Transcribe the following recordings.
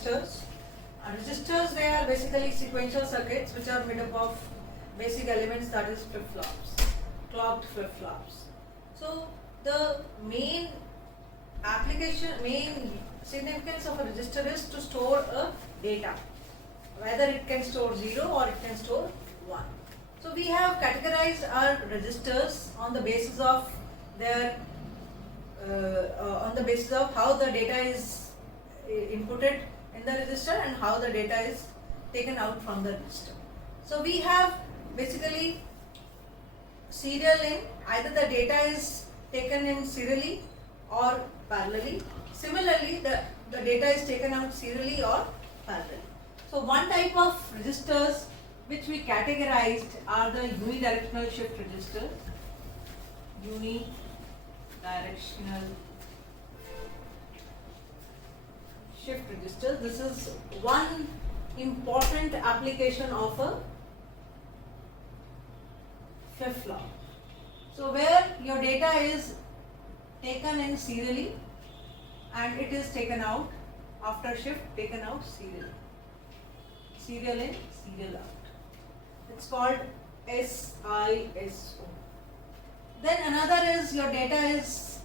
registers. Registers, they are basically sequential circuits which are made up of basic elements, that is flip-flops, clocked flip-flops. So the main significance of a register is to store a data, whether it can store 0 or it can store 1. So we have categorized our registers on the basis of their how the data is inputted in the register and how the data is taken out from the register. So we have basically serial in, either the data is taken in serially or parallelly. Similarly, the data is taken out serially or parallelly. So one type of registers which we categorized are the unidirectional shift registers. Unidirectional shift registers. This is one important application of a flip-flop. So where your data is taken in serially and it is taken out after shift, taken out serially. Serial in, serial out. It's called SISO. Then another is your data is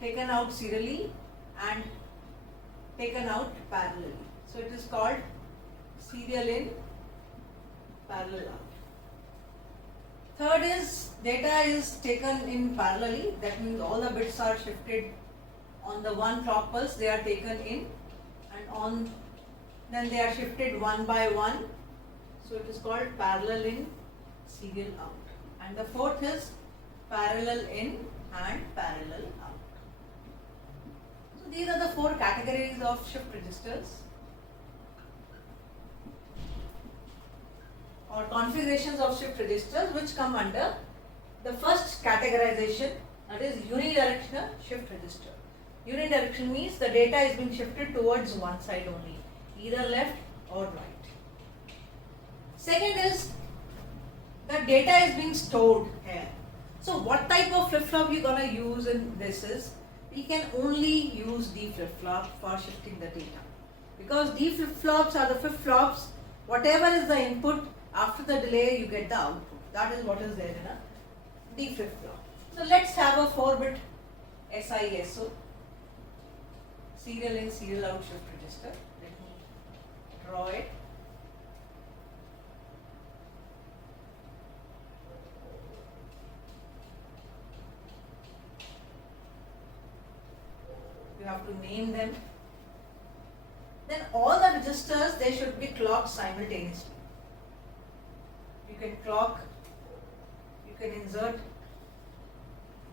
taken out serially and taken out parallelly. So it is called serial in, parallel out. Third is data is taken in parallelly, that means all the bits are shifted on the one clock pulse, they are taken in, and then they are shifted one by one. So it is called parallel in, serial out. And the fourth is parallel in and parallel out. So these are the four categories of shift registers or configurations of shift registers which come under the first categorization, that is unidirectional shift register. Unidirectional means the data is being shifted towards one side only, either left or right. Second is the data is being stored here. So what type of flip-flop you're going to use in this is, we can only use D flip-flop for shifting the data. Because D flip-flops are the flip-flops, whatever is the input, after the delay you get the output. That is what is there in a D flip-flop. So let's have a 4-bit SISO, serial in, serial out shift register. Let me draw it. You have to name them. Then all the registers, they should be clocked simultaneously. You can clock, you can insert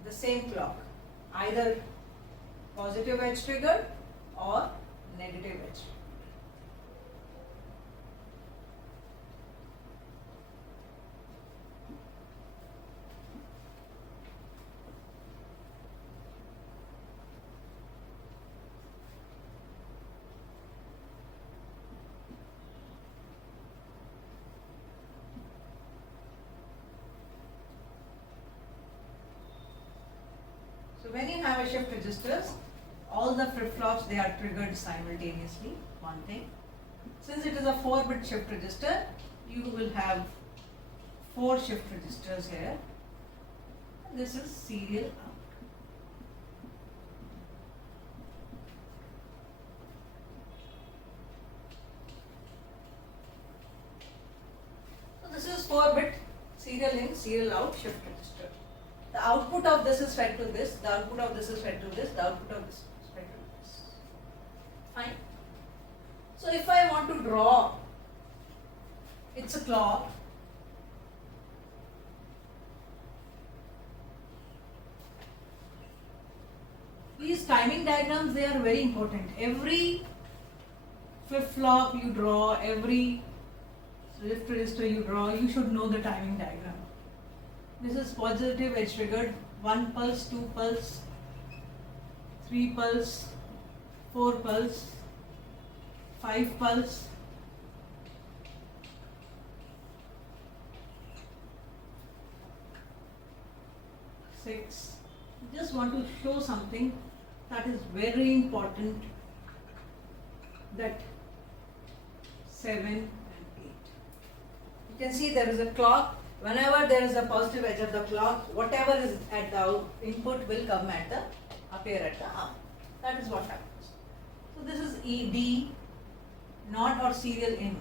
the same clock, either positive edge trigger or negative edge trigger. So when you have a shift registers, all the flip-flops, they are triggered simultaneously, one thing. Since it is a 4-bit shift register, you will have 4 shift registers here. This is serial out. So this is 4-bit serial in, serial out shift register. The output of this is fed to this, the output of this is fed to this, the output of this is fed to this. Fine. So if I want to draw, it's a clock. These timing diagrams, they are very important. Every flip-flop you draw, every shift register you draw, you should know the timing diagram. This is positive edge triggered, 1 pulse, 2 pulse, 3 pulse, 4 pulse, 5 pulse, 6. Just want to show something that is very important that 7 and 8. You can see there is a clock. Whenever there is a positive edge of the clock, whatever is at the input will come at the appear at the arm. That is what happens. So this is ED, not or serial in.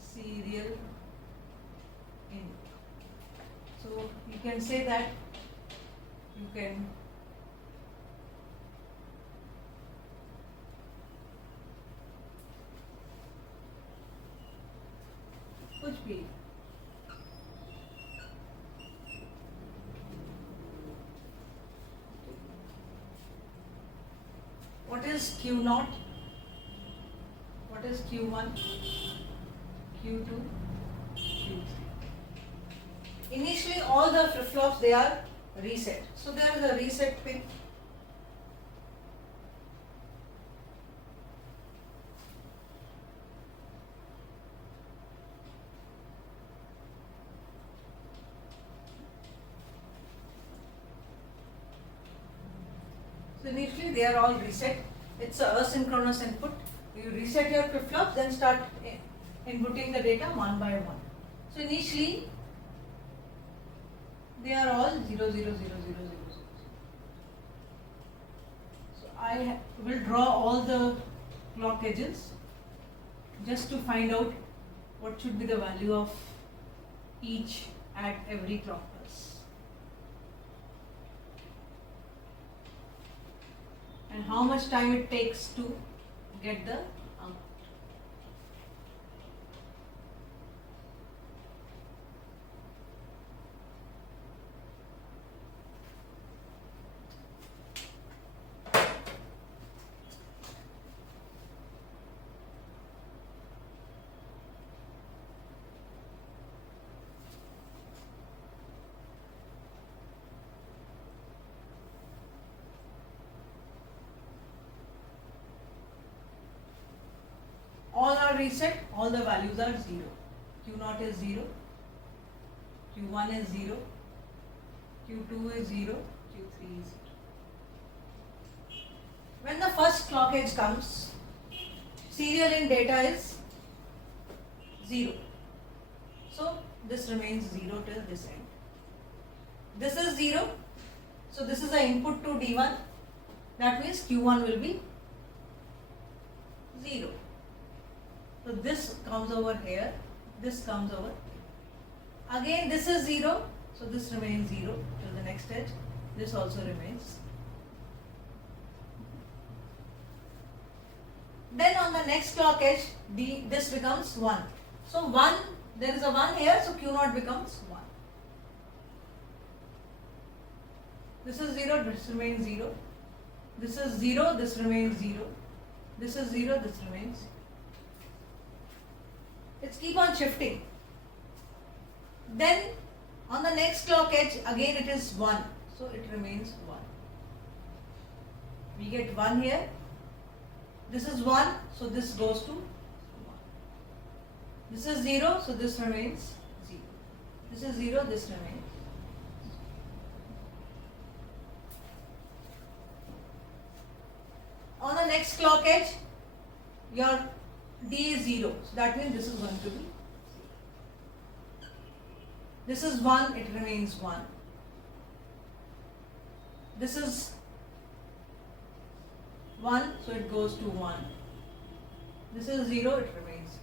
Serial in. So you can say that you can कुछ भी what is Q0, what is Q1, Q2, Q3. Initially all the flip-flops they are reset, so there is a reset pin. So initially they are all reset. It's a asynchronous input. You reset your flip-flops, then start inputting the data one by one. So initially they are all 0, 0, 0, 0, 0, 0. So I will draw all the clock edges just to find out what should be the value of each at every clock pulse. And how much time it takes to get the output. All are reset, all the values are 0. Q0 is 0, Q1 is 0, Q2 is 0, Q3 is 0. When the first clock edge comes, serial in data is 0. So this remains 0 till this end. This is 0, so this is the input to D1. That means Q1 will be 0. So this comes over here, this comes over. Again this is 0, so this remains 0 till the next edge. This also remains. Then on the next clock edge, this becomes 1. So 1, there is a 1 here, so Q0 becomes 1. This is 0, this remains 0. This is 0, this remains 0. This is 0, this remains 0. It's keep on shifting. Then on the next clock edge, again it is 1. So it remains 1. We get 1 here. This is 1, so this goes to 1. This is 0, so this remains 0. This is 0, this remains. On the next clock edge, your D is 0, so that means this is going to be 0. This is 1, it remains 1. This is 1, so it goes to 1. This is 0, it remains 0.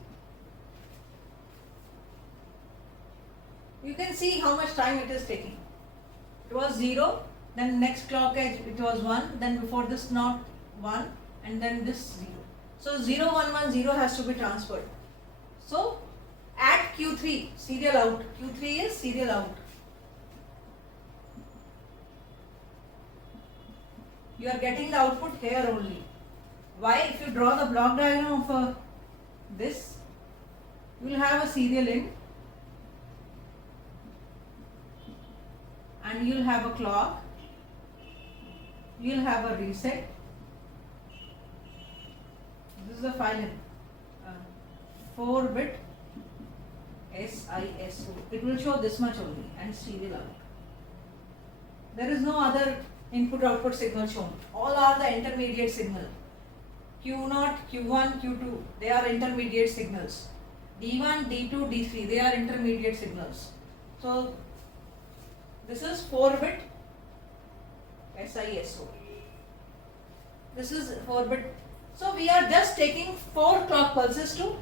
You can see how much time it is taking. It was 0, then next clock edge it was 1, then before this not 1, and then this 0. So 0, 1, 1, 0 has to be transferred. So at Q3, serial out. Q3 is serial out. You are getting the output here only. Why? If you draw the block diagram of this, you will have a serial in, and you will have a clock, you will have a reset. This is the file in 4-bit SISO. It will show this much only and serial out. There is no other input output signal shown. All are the intermediate signal. Q0, Q1, Q2, they are intermediate signals. D1, D2, D3, they are intermediate signals. So this is 4-bit SISO. This is 4-bit. So we are just taking 4 clock pulses to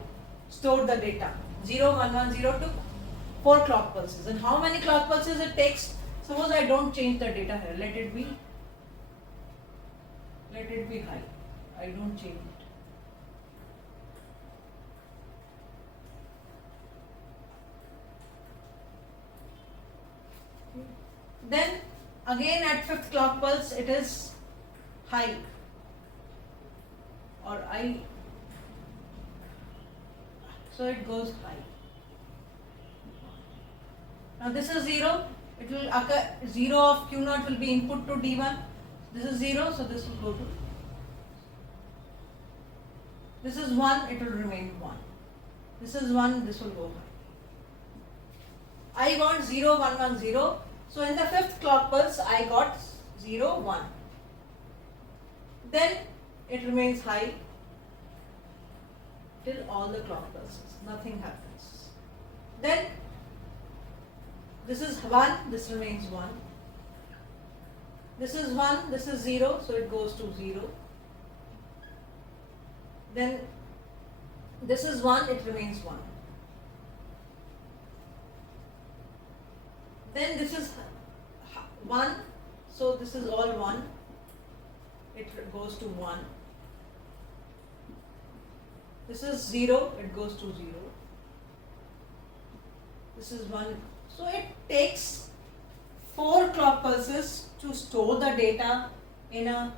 store the data. 0, 1, 1, 0 to 4 clock pulses. And how many clock pulses it takes? Suppose I don't change the data here. Let it be high. I don't change it. Then again at 5th clock pulse it is high, or I, so it goes high. Now this is 0, it will occur, 0 of Q0 will be input to D1, this is 0, so this will go to, this is 1, it will remain 1, this is 1, this will go high. I want 0, 1, 1, 0. So in the 5th clock pulse, I got 0, 1. Then it remains high till all the clock pulses. Nothing happens. Then this is 1, this remains 1. This is 1, this is 0, so it goes to 0. Then this is 1, it remains 1. Then this is 1, so this is all 1, it goes to 1. This is 0, it goes to 0. This is 1. So it takes 4 clock pulses to store the data in a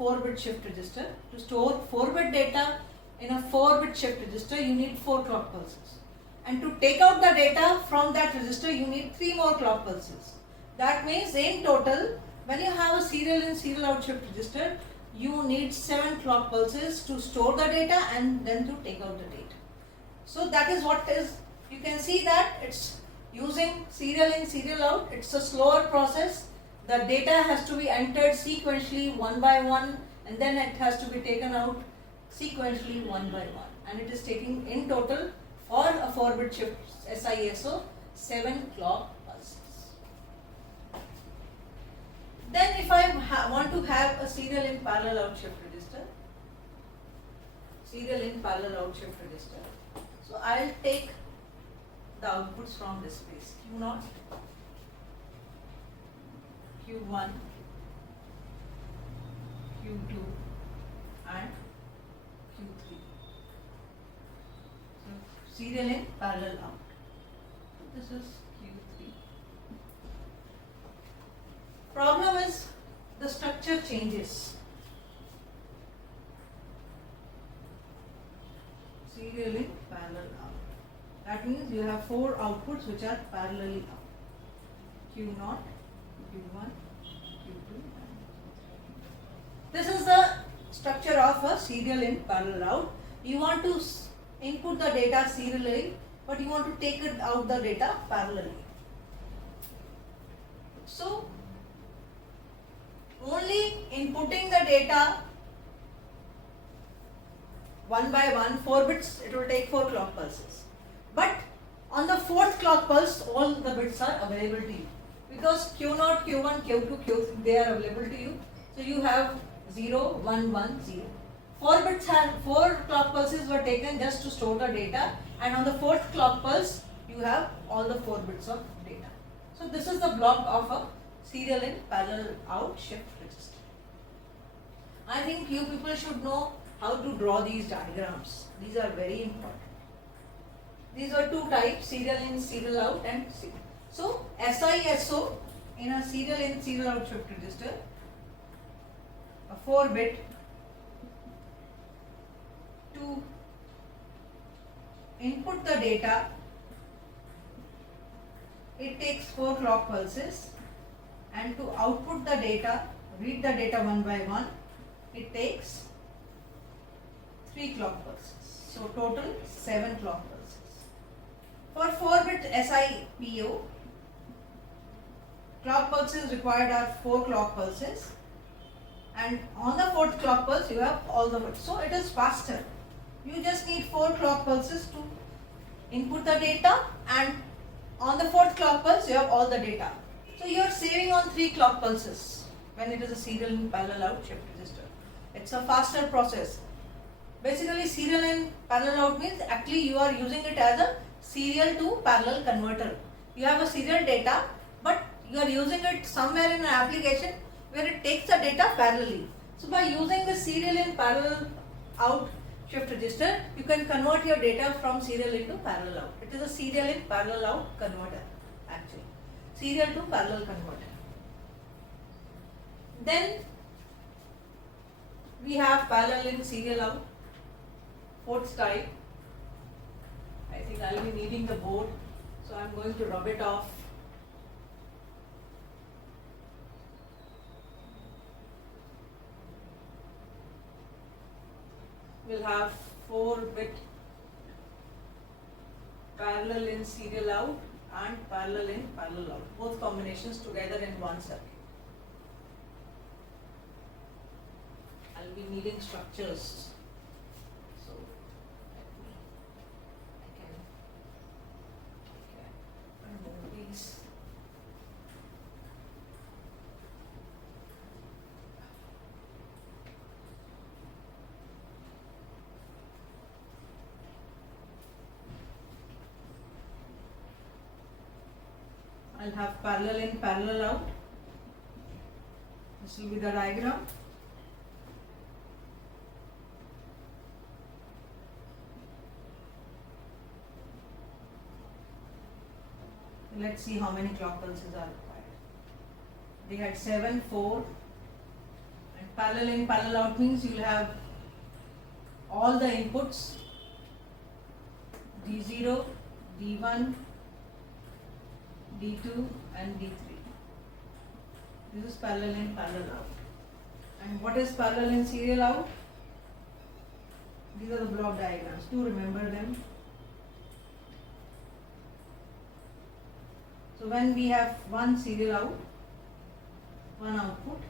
4-bit shift register. To store 4-bit data in a 4-bit shift register, you need 4 clock pulses. And to take out the data from that register, you need 3 more clock pulses. That means in total, when you have a serial in, serial out shift register, you need 7 clock pulses to store the data and then to take out the data. So that is what is, you can see that it's using serial in, serial out. It's a slower process. The data has to be entered sequentially one by one, and then it has to be taken out sequentially one by one. And it is taking in total, for a 4-bit shift SISO, 7 clock pulses. Then if I want to have a serial in parallel out shift register, so I'll take the outputs from this place, Q0, Q1, Q2 and Q3. Serial in, parallel out. This is Q3. Problem is the structure changes. Serial in, parallel out. That means you have 4 outputs which are parallelly out. Q0, Q1, Q2 and Q3. This is the structure of a serial in, parallel out. You want to input the data serially, but you want to take it out the data parallelly. So only inputting the data one by one, 4 bits, it will take 4 clock pulses. But on the 4th clock pulse, all the bits are available to you. Because Q0, Q1, Q2, Q3, they are available to you. So you have 0, 1, 1, 0. 4 clock pulses were taken just to store the data, and on the 4th clock pulse you have all the 4 bits of data. So this is the block of a serial in, parallel out shift register. I think you people should know how to draw these diagrams. These are very important. These are 2 types, serial in, serial out and serial. So SISO in a serial in, serial out shift register, a 4-bit, to input the data, it takes 4 clock pulses, and to output the data, read the data one by one, it takes 3 clock pulses. So total 7 clock pulses. For 4-bit SIPO, clock pulses required are 4 clock pulses, and on the fourth clock pulse you have all the bits. So it is faster. You just need 4 clock pulses to input the data, and on the fourth clock pulse you have all the data. So you are saving on 3 clock pulses when it is a serial in parallel out shift register. It's a faster process. Basically serial in parallel out means actually you are using it as a serial to parallel converter. You have a serial data, but you are using it somewhere in an application where it takes the data parallelly. So by using the serial in parallel out shift register, you can convert your data from serial into parallel out. It is a serial in parallel out converter actually. Serial to parallel converter. Then we have parallel in serial out. Fourth type. I think I will be needing the board, so I am going to rub it off. We'll have 4-bit parallel in serial out and parallel in parallel out, both combinations together in one circuit. I'll be needing structures, so I can remove these. I'll have parallel in parallel out. This will be the diagram. Let's see how many clock pulses are required. They had 7, 4, and parallel in parallel out means you will have all the inputs D0, D1, D2 and D3. This is parallel in parallel out. And what is parallel in serial out? These are the block diagrams. Do remember them. So when we have one serial out, one output,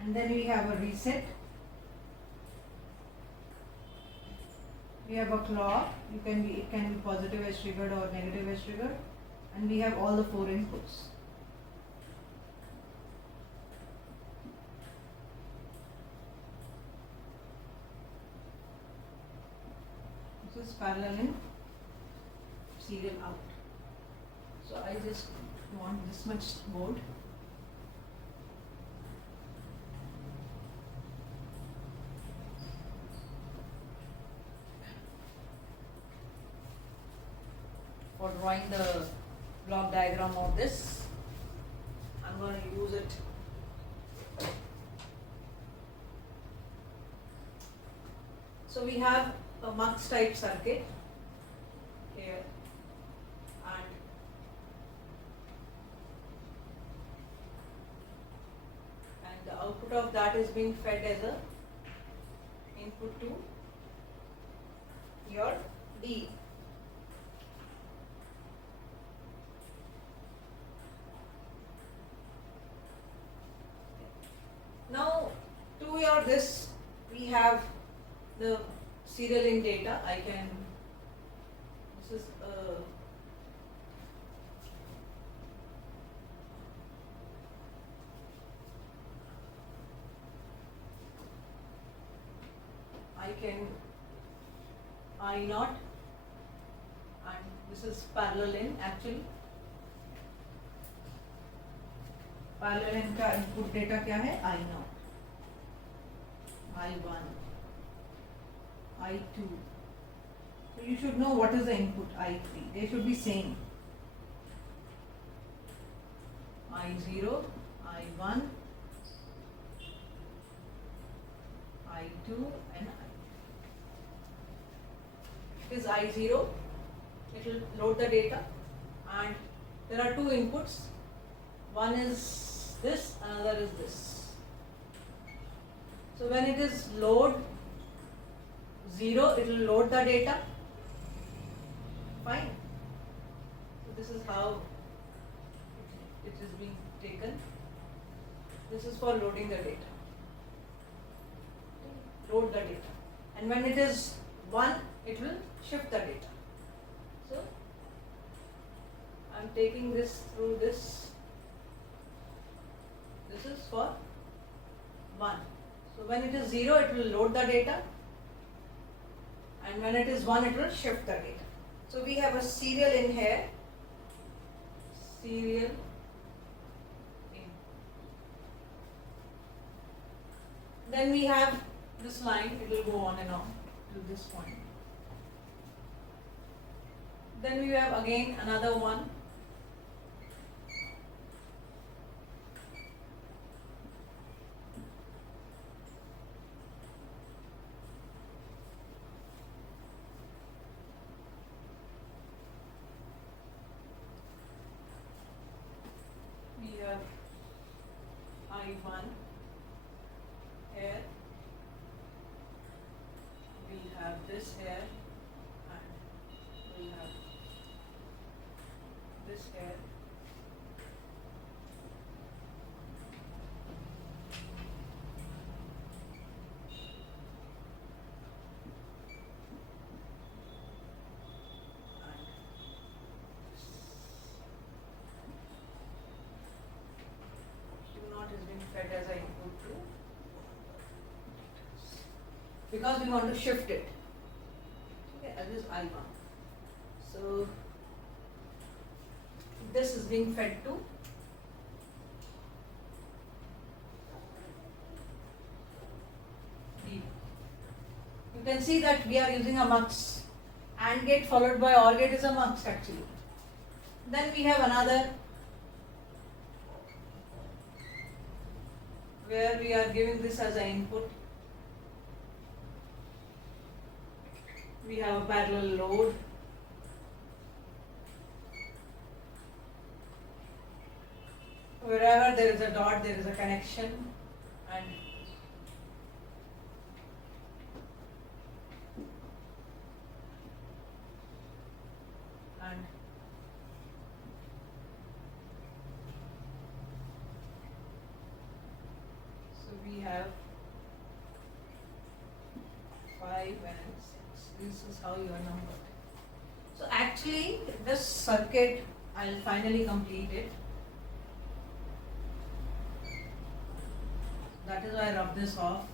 and then we have a reset, we have a clock, it can be positive edge triggered or negative edge triggered, and we have all the 4 inputs. This is parallel in serial out. So I just want this much board. For drawing the block diagram of this, I'm going to use it. So we have a mux type circuit here, and the output of that is being fed as a input to your D. Now to your this we have the serial in data. This is I naught, and this is parallel in actually. Parallel in का input data क्या है? I naught, I1, I2. So you should know what is the input I3. They should be same. I0, I1, I2 and I. It is I0. It will load the data, and there are 2 inputs. One is this, another is this. So when it is load 0, it will load the data. Fine. So this is how it is being taken. This is for loading the data. Load the data. And when it is 1, it will shift the data. So, I am taking this through this. This is for 1. So, when it is 0, it will load the data. And when it is 1, it will shift the data. So, we have a serial in here. Serial in. Then we have this line, it will go on and on to this point. Then we have again another one. We have I1 here. We'll have this here and we'll have this here. Fed as I input to, because we want to shift it. Okay, as is I1. So this is being fed to D. You can see that we are using a mux. AND gate followed by OR gate is a mux actually. Then we have another where we are giving this as an input. We have a parallel load. Wherever there is a dot, there is a connection, and we have 5 and 6. This is how you are numbered. So actually this circuit, I will finally complete it. That is why I rub this off.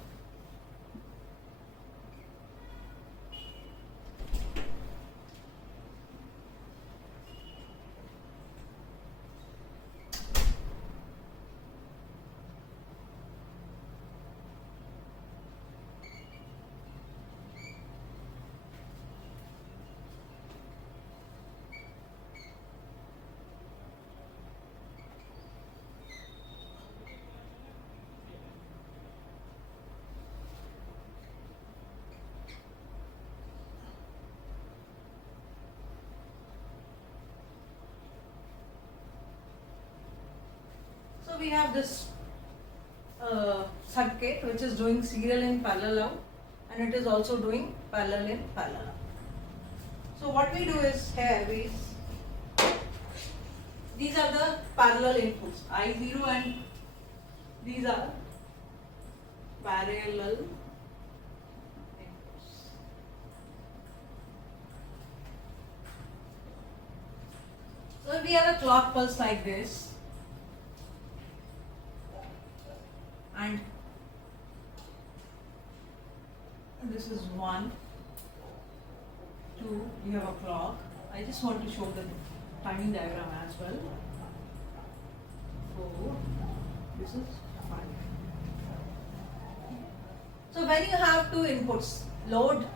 So we have this circuit which is doing serial in parallel out, and it is also doing parallel in parallel out. So what we do is here these are the parallel inputs I0 and these are parallel inputs. So we have a clock pulse like this. And this is 1, 2, you have a clock. I just want to show the timing diagram as well. 4, this is 5. So when you have two inputs, load,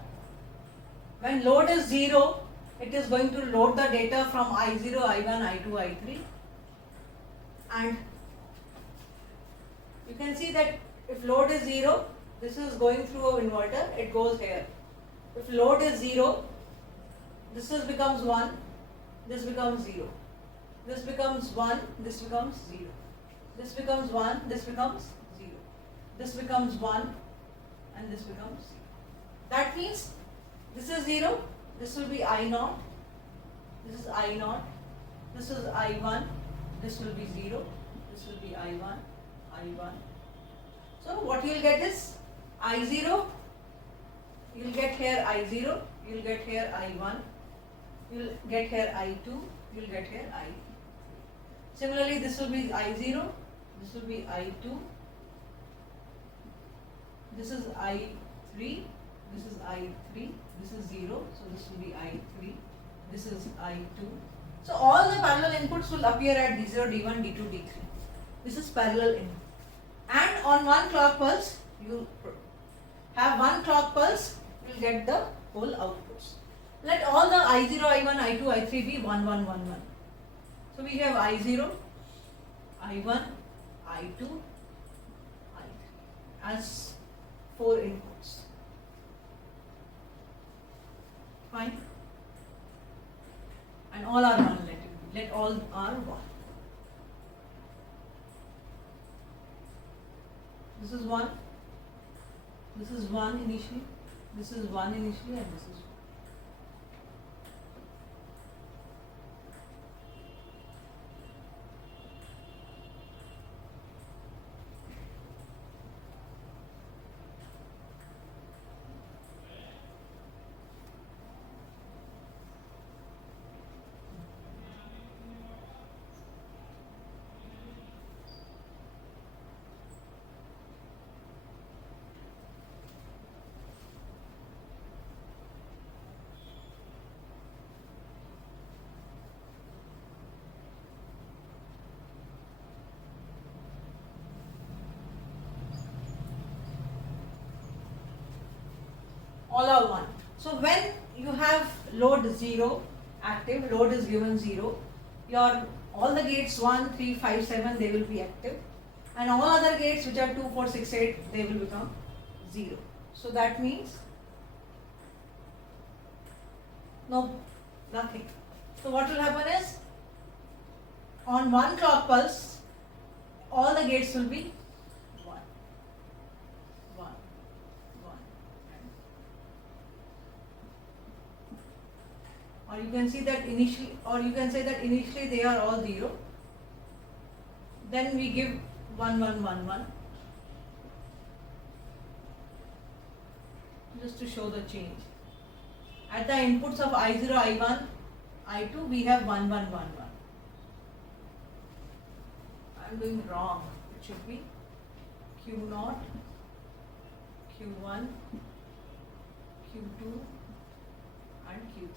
when load is 0, it is going to load the data from I0, I1, I2, I3, and you can see that if load is 0, this is going through an inverter, it goes here. If load is 0, this becomes 1, this becomes 0. This becomes 1, this becomes 0. This becomes 1, this becomes 0. This becomes 1 and this becomes 0. That means this is 0, this will be I0, this is I0, this is I1, this will be 0, this will be I1, I1. So what you will get is I0, you will get here I0, you will get here I1, you will get here I2, you will get here I3. Similarly, this will be I0, this will be I2, this is I3, this is I3, this is 0, so this will be I3, this is I2. So all the parallel inputs will appear at D0, D1, D2, D3. This is parallel input. And on one clock pulse, you have one clock pulse, you will get the whole outputs. Let all the I0, I1, I2, I3 be 1, 1, 1, 1. So we have I0, I1, I2, I3 as 4 inputs. Fine. And all are 1, let all are 1. This is 1, this is 1 initially, this is 1 initially, and this is 1. All are 1. So when you have load 0 active, load is given 0, your all the gates 1, 3, 5, 7 they will be active, and all other gates which are 2, 4, 6, 8 they will become 0. So that means nothing. So what will happen is on one clock pulse all the gates will be 1, 1, 1. Or you can see that initially, or you can say that initially they are all 0. Then we give 1, 1, 1, 1. Just to show the change. At the inputs of I0, I1, I2, we have 1, 1, 1, 1. I am doing wrong. It should be Q0, Q1, Q2, and Q3.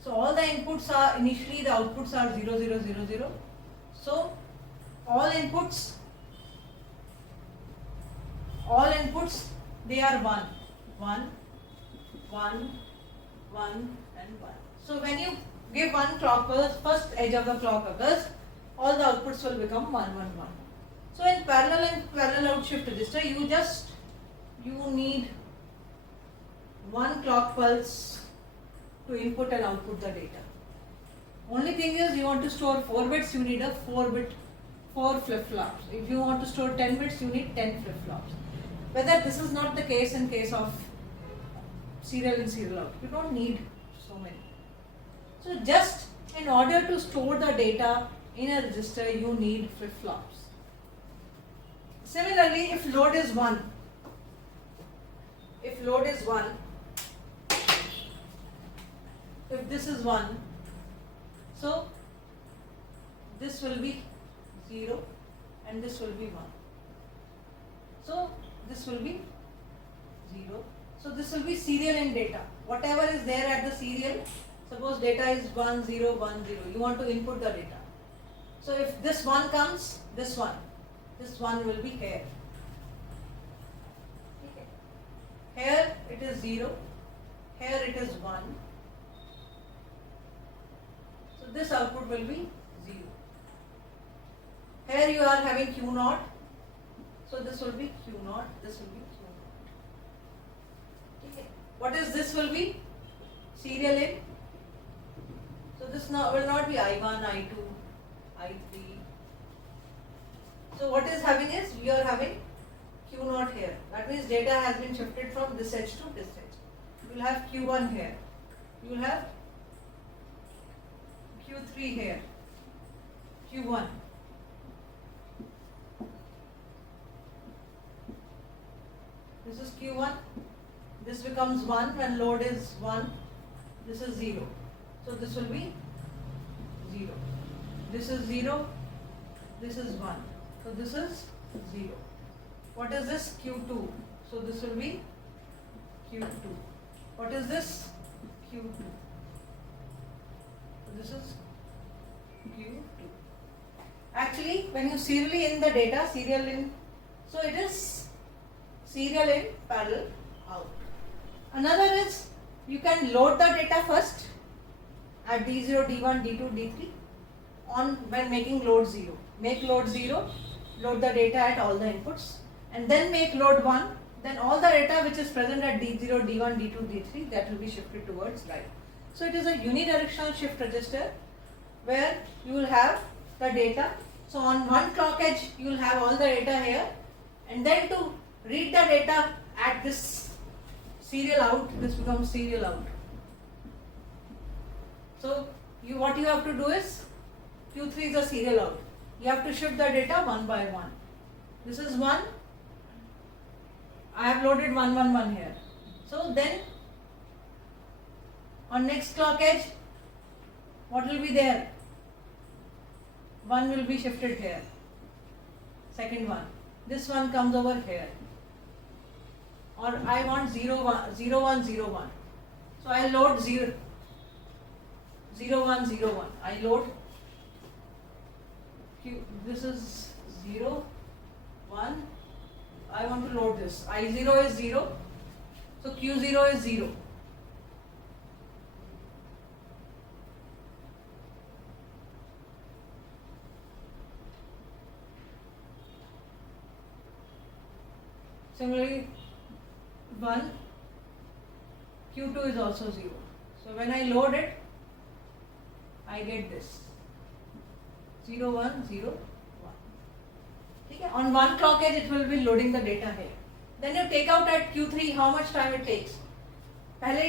So all the inputs are initially the outputs are 0, 0, 0, 0. So all inputs they are 1, 1, 1, 1 and 1. So when you give one clock pulse, first edge of the clock occurs, all the outputs will become 1, 1, 1. So in parallel and parallel outshift register, you need one clock pulse to input and output the data. Only thing is you want to store 4 bits, you need a 4 flip-flops. If you want to store 10 bits, you need 10 flip-flops. Whether this is not the case in case of serial in, serial out. You don't need so many. So just in order to store the data in a register, you need flip-flops. Similarly, if load is 1, if this is 1, so this will be 0 and this will be 1. So this will be 0. So this will be serial in data. Whatever is there at the serial, suppose data is 1, 0, 1, 0. You want to input the data. So if this 1 comes, this 1 will be here. Okay. Here it is 0, here it is 1. So this output will be 0. Here you are having Q0, so this will be Q0, this will be Q0. Okay. What is this will be? Serial in. So this will not be I1, I2, I3. So what is having is, we are having Q0 here. That means data has been shifted from this edge to this edge. You will have Q1 here. You will have Q3 here. Q1. This is Q1. This becomes 1 when load is 1. This is 0. So this will be 0. This is 0. This is 1. So this is 0. What is this? Q2. So this will be Q2. What is this? Q2. So this is Q2. Actually, when you serially in the data, serial in, so it is serial in, parallel out. Another is you can load the data first at D0, D1, D2, D3 on when making load 0. Make load 0, load the data at all the inputs, and then make load 1. Then all the data which is present at D0, D1, D2, D3, that will be shifted towards right. So it is a unidirectional shift register where you will have the data. So on one clock edge you will have all the data here, and then to read the data at this serial out, this becomes serial out. So what you have to do is Q3 is a serial out. You have to shift the data one by one. This is 1. I have loaded 1, 1, 1 here. So then on next clock edge, what will be there? 1 will be shifted here. Second one. This one comes over here. Or I want 0, 1, 0, 1, 0, 1. So I load 0, 0, 1, 0, 1. I load Q. This is 0, 1. I want to load this. I0 is 0. So Q0 is 0. Similarly, 1, Q2 is also 0. So when I load it, I get this 0, 1, 0, 1. Okay? On one clock edge, it will be loading the data here. Then you take out at Q3 how much time it takes. पहले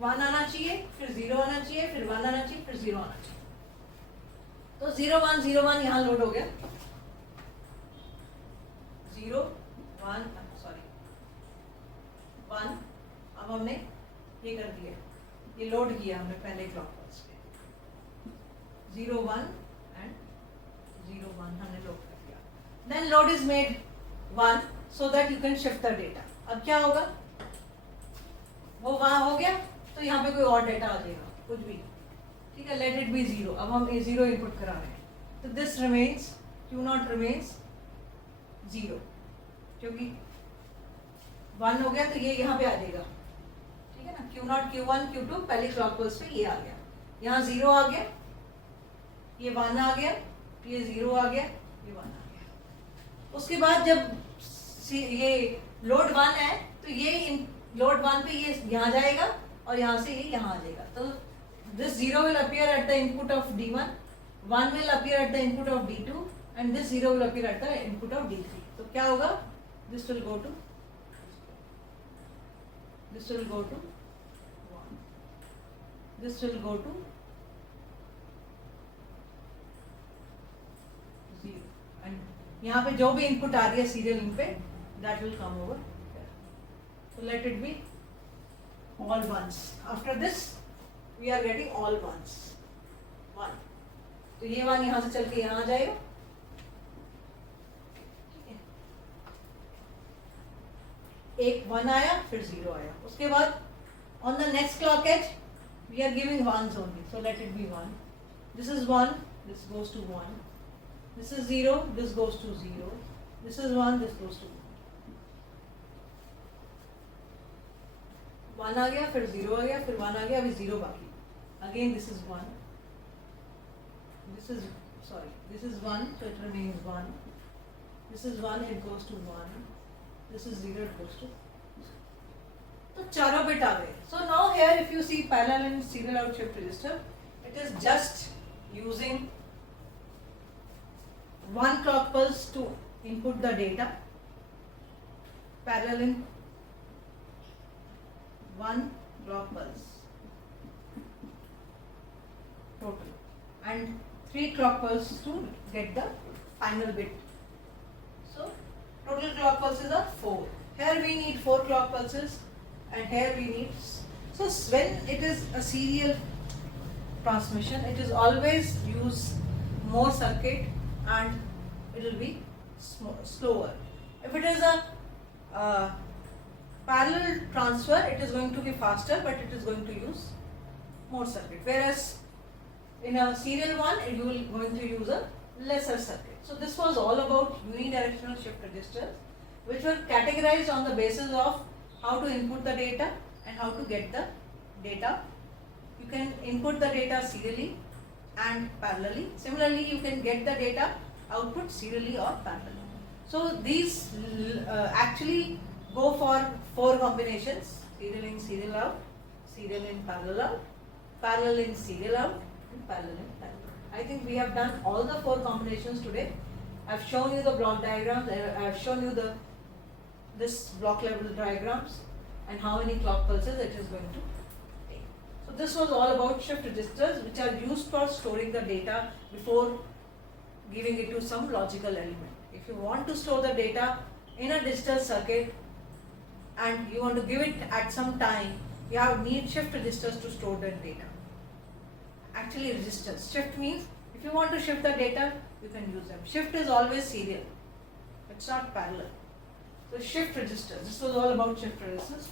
1 आना चाहिए, फिर 0 आना चाहिए, फिर 1 आना चाहिए, फिर 0 आना चाहिए. तो 0, 1, 0, 1 यहाँ लोड हो गया. 0, 1, सॉरी 1. अब हमने ये कर दिया, ये लोड किया हमने पहले क्लॉक पल्स पे. 0, 1 and 0, 1 हमने लोड कर दिया. Then load is made 1 so that you can shift the data. अब क्या होगा? वो वहाँ हो गया, तो यहाँ पे कोई और डेटा आ जाएगा, कुछ भी. ठीक है, let it be 0. अब हम 0 इनपुट करा रहे हैं, तो this remains, Q0 remains 0, क्योंकि 1 हो गया तो ये यहाँ पे आ जाएगा. ठीक है ना, Q0, Q1, Q2 पहले क्लॉक पल्स पे ये आ गया, यहाँ 0 आ गया, ये 1 आ गया, ये 0 आ गया, ये 1 आ गया. उसके बाद जब ये लोड 1 है तो ये लोड 1 पे ये यहाँ जाएगा और यहाँ से ये यहाँ आ जाएगा. तो this 0 will appear at the input of D1, 1 will appear at the input of D2, and this 0 will appear at the input of D3. तो क्या होगा? This will go to 1. This will go to 0. And यहाँ पे जो भी input आ रही है serial in पे, that will come over here. So let it be all ones. After this, we are getting all ones. 1. तो ये 1 यहाँ से चल के यहाँ आ जाएगा. एक 1 आया, फिर 0 आया. उसके बाद on the next clock edge, we are giving ones only. So let it be 1. This is 1. This goes to 1. This is 0. This goes to 0. This is 1. This goes to 1. 1 आ गया, फिर 0 आ गया, फिर 1 आ गया, अभी 0 बाकी. Again this is 1. This is 1, so it remains 1. This is 1, it goes to 1. This is 0, it goes to 0. तो चारों bit आ गए. So now here if you see parallel and serial out shift register, it is just using one clock pulse to input the data. Parallel in one clock pulse total, and 3 clock pulses to get the final bit. So total clock pulses are 4. Here we need 4 clock pulses, and here we need. So when it is a serial transmission, it is always use more circuit and it will be slower. If it is a parallel transfer, it is going to be faster, but it is going to use more circuit. Whereas in a serial one, you will going to use a lesser circuit. So this was all about unidirectional shift registers, which were categorized on the basis of how to input the data and how to get the data. You can input the data serially and parallelly. Similarly, you can get the data output serially or parallelly. So these actually go for 4 combinations: serial in, serial out, serial in, parallel out, parallel in, serial out, and parallel in, parallel out. I think we have done all the 4 combinations today. I've shown you the block diagrams. I've shown you this block level diagrams and how many clock pulses it is going to take. So this was all about shift registers, which are used for storing the data before giving it to some logical element. If you want to store the data in a digital circuit and you want to give it at some time, you need shift registers to store that data. Actually, registers. Shift means if you want to shift the data, you can use them. Shift is always serial. It's not parallel. So shift registers. This was all about shift registers.